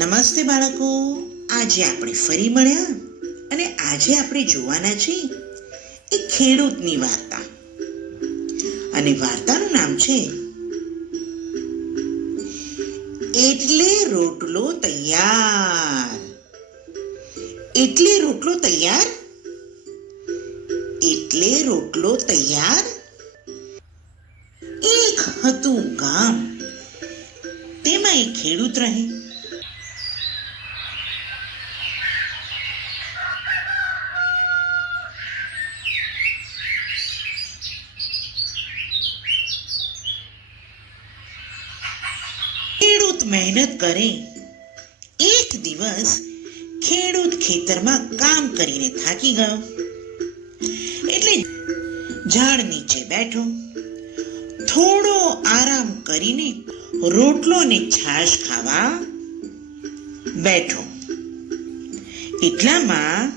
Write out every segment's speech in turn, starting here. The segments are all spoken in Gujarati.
નમસ્તે બાળકો, આજે આપણે ફરી મળ્યા અને આજે આપણે જોવાના છે એક ખેડૂતની વાર્તા. અને વાર્તાનું નામ છે એટલે રોટલો તૈયાર. એટલે રોટલો તૈયાર, એટલે રોટલો તૈયાર. એક હતું ગામ, તેમાં એક ખેડૂત રહે. ખેડૂત મહેનત કરે. એક દિવસ ખેડૂત ખેતરમાં કામ કરીને થાકી ગયો, એટલે ઝાડ નીચે બેઠો. થોડો આરામ કરીને રોટલો ને છાશ ખાવા બેઠો. એટલામાં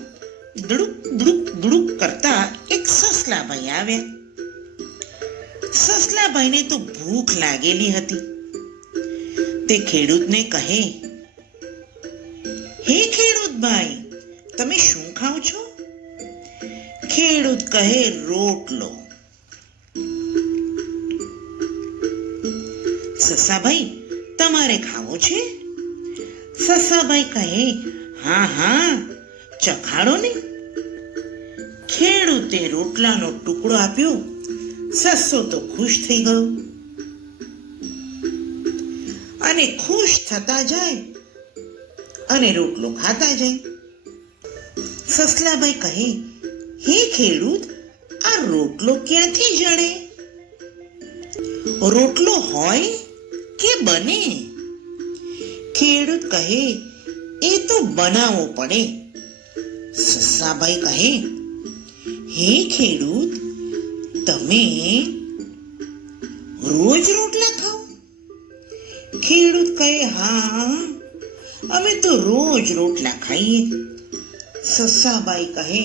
દુડુક દુડુક દુડુક કરતા એક સસલાભાઈ આવ્યા. સસલાભાઈને તો ભૂખ લાગેલી હતી. તે ખેડૂતને કહે, હે ખેડૂતભાઈ, તમે શું ખાઓ છો? ખેડૂત કહે, રોટલો. સસાભાઈ, તમારે ખાવો છે? સસાભાઈ કહે, હા હા, ચખાડો ને. ખેડૂતે રોટલાનો ટુકડો આપ્યો. સસો તો ખુશ થઈ ગયો અને ખુશ થતા જાય અને રોટલો ખાતા જાય. સસલાભાઈ કહે, હે ખેડૂત, આ રોટલો ક્યાંથી જડે? રોટલો હોય કે બને? ખેડૂત કહે, એ તો બનાવવો પડે. સસાભાઈ કહે, હે ખેડૂત, તમે રોજ રોટલા ખાઓ? ખેડૂત કહે, હા, અમે તો રોજ રોટલા ખાઈએ. સસાબાઈ કહે,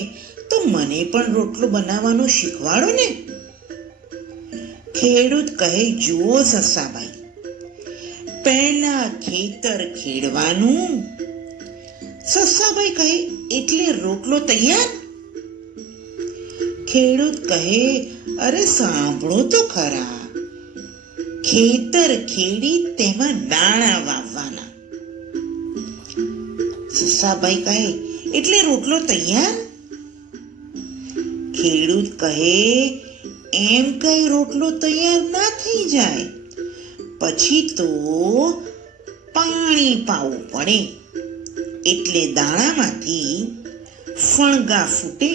તો મને પણ રોટલો બનાવવાનો શીખવાડો ને. ખેડૂત કહે, જુઓ સસાબાઈ, પહેલા ખેતર ખેડવાનું. સસાબાઈ કહે, એટલે રોટલો તૈયાર? ખેડૂત કહે, અરે સાંભળો તો ખરા, ખેતર ખેડી તેમાં દાણા વાવવાના. સસાભાઈ કહે, એટલે રોટલો તૈયાર? ખેડૂત કહે, એમ કઈ રોટલો તૈયાર ના થઈ જાય, પછી તો પાણી પાવું પડે, એટલે દાણામાંથી ફણગા ફૂટે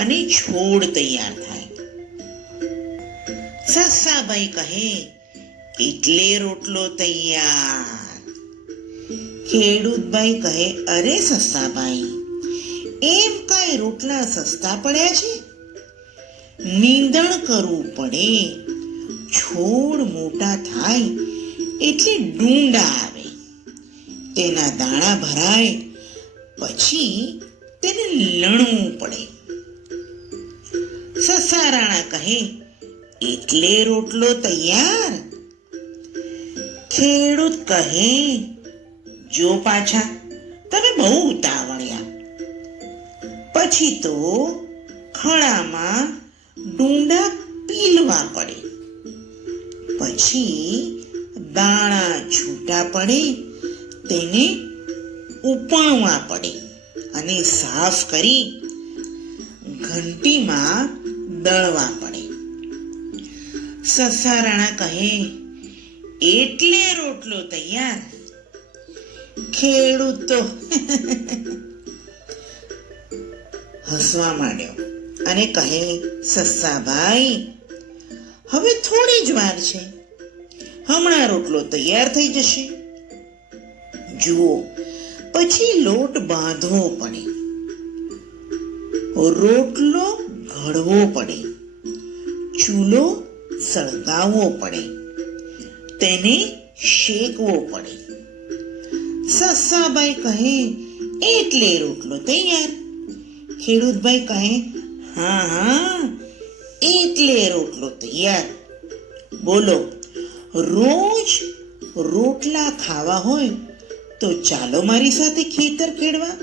અને છોડ તૈયાર થાય. સસાભાઈ કહે, એટલે રોટલો તૈયાર? ખેડૂતભાઈ કહે, અરે સસાભાઈ, એમ કઈ રોટલા સસ્તા પડ્યા છે? નીંદણ કરવું પડે, છોડ મોટા થાય એટલે ડુંડા આવે, તેના દાણા ભરાય, પછી તેને લણવું પડે. સસારાણા કહે, એટલે રોટલો તૈયાર? ખેડૂત કહે, જો પાછા, તમે બહુ ઉતાવળ્યા. પછી તો ખળામાં ડુંડા પીલવા પડે, પછી દાણા છૂટા પડે, તેને ઉપાડવા પડે અને સાફ કરી ઘંટીમાં દળવા પડે. સસારાણા કહે, એટલે રોટલો તૈયાર? ખેડૂત તો હસવા માંડ્યો અને કહે, સસાભાઈ, હવે થોડી જ વાર છે, હમણાં રોટલો તૈયાર થઈ જશે. જુઓ, પછી લોટ બાંધવો પડે, રોટલો ઘડવો પડે, ચૂલો સળગાવવો પડે, તેને શેકવો પડે. સસાબાઈ કહે, એટલે રોટલો તૈયાર? ખેડૂતભાઈ કહે, હા હા, એટલે રોટલો તૈયાર. બોલો, રોજ રોટલા ખાવા હોય તો ચાલો મારી સાથે ખેતર ખેડવા.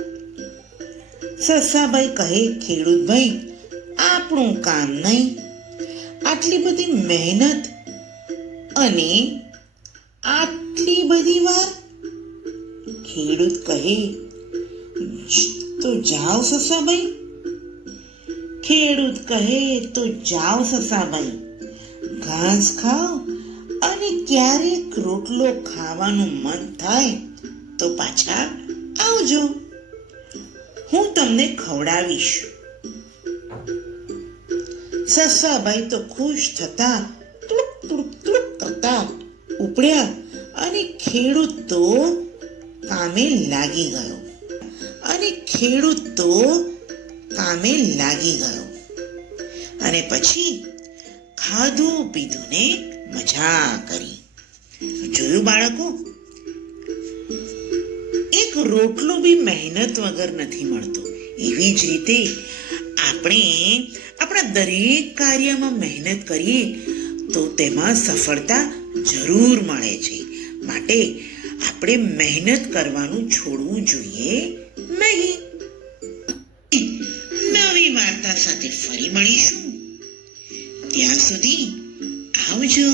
સસાબાઈ કહે, ખેડૂત ભાઈ, આપણું કામ નહીં. આટલી બધી મહેનત અને આટલી બધી વાર. ખેડૂત કહે, તો જાઓ સસાબાઈ. ખેડૂત કહે, તો જાઓ સસાબાઈ, ઘાસ ખાઓ અને ક્યારેક રોટલો ખાવાનું મન થાય તો પાછા આવજો, હું તમને ખવડાવીશ. સસાબાઈ તો ખુશ થતા તુડુક તુડુક તુડુક કરતા ઉપડ્યા અને ખેડૂત તો કામે લાગી ગયો. અને પછી ખાધું પીધું ને મજા કરી. જોયું બાળકો, એક રોટલો બી મહેનત વગર નથી મળતો. એવી જ રીતે આપણે આપણા દરેક કાર્યમાં મહેનત કરીએ તો તેમાં સફળતા જરૂર મળે છે. માટે આપણે મહેનત કરવાનું છોડવું જોઈએ નહીં. નવી વાર્તા સાથે ફરી મળીશું. ત્યાં સુધી આવજો.